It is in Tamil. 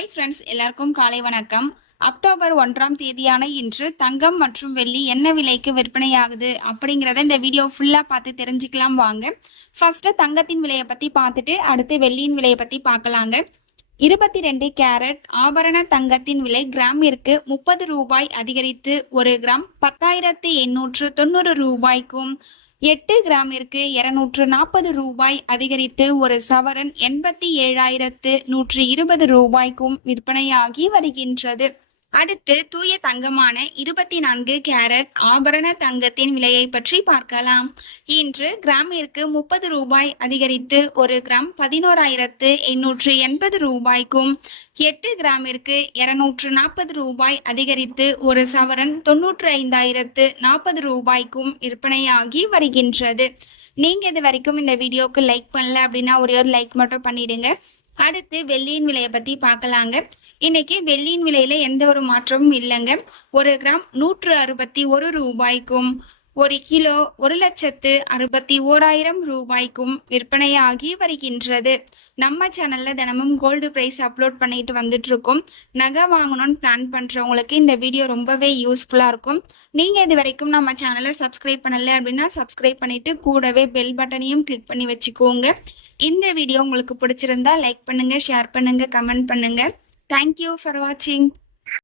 ஹாய் ஃப்ரெண்ட்ஸ், எல்லாருக்கும் காலை வணக்கம். அக்டோபர் 1ஆம் தேதியான இன்று தங்கம் மற்றும் வெள்ளி என்ன விலைக்கு விற்பனையாகுது அப்படிங்கிறத இந்த வீடியோ ஃபுல்லாக பார்த்து தெரிஞ்சுக்கலாம் வாங்க. ஃபர்ஸ்ட்டு தங்கத்தின் விலையை பற்றி பார்த்துட்டு அடுத்து வெள்ளியின் விலையை பற்றி பார்க்கலாங்க. 22 கேரட் ஆபரண தங்கத்தின் விலை கிராமிற்கு 30 ரூபாய் அதிகரித்து 1 கிராம் 10,890 ரூபாய்க்கும், 8 கிராமிற்கு 240 ரூபாய் அதிகரித்து 1 சவரன் 87,120 ரூபாய்க்கும் விற்பனையாகி வருகின்றது. அடுத்து தூய தங்கமான 24 கேரட் ஆபரண தங்கத்தின் விலையை பற்றி பார்க்கலாம். இன்று கிராமிற்கு 30 ரூபாய் அதிகரித்து 1 கிராம் 11,880 ரூபாய்க்கும், 8 கிராமிற்கு 240 ரூபாய் அதிகரித்து 1 சவரன் 95,040 ரூபாய்க்கும் விற்பனையாகி வருகின்றது. நீங்க இது வரைக்கும் இந்த வீடியோக்கு லைக் பண்ணல அப்படின்னா ஒரே ஒரு லைக் மட்டும் பண்ணிடுங்க. அடுத்து வெள்ளியின் விலையை பத்தி பார்க்கலாங்க. இன்னைக்கு வெள்ளியின் விலையில எந்த ஒரு மாற்றமும் இல்லைங்க. 1 கிராம் 161 ரூபாய்க்கும், 1 கிலோ 1,61,000 ரூபாய்க்கும் விற்பனையாகி வருகின்றது. நம்ம சேனல்ல தினமும் கோல்டு பிரைஸ் அப்லோட் பண்ணிட்டு வந்துட்டு இருக்கோம். நகை வாங்கணும்னு பிளான் பண்றவங்களுக்கு இந்த வீடியோ ரொம்பவே யூஸ்ஃபுல்லா இருக்கும். நீங்க இது வரைக்கும் நம்ம சேனலை சப்ஸ்கிரைப் பண்ணல அப்படின்னா சப்ஸ்கிரைப் பண்ணிட்டு கூடவே பெல் பட்டனையும் கிளிக் பண்ணி வச்சுக்கோங்க. இந்த வீடியோ உங்களுக்கு பிடிச்சிருந்தா லைக் பண்ணுங்க, ஷேர் பண்ணுங்க, கமெண்ட் பண்ணுங்க. தேங்க்யூ ஃபார் வாட்சிங்.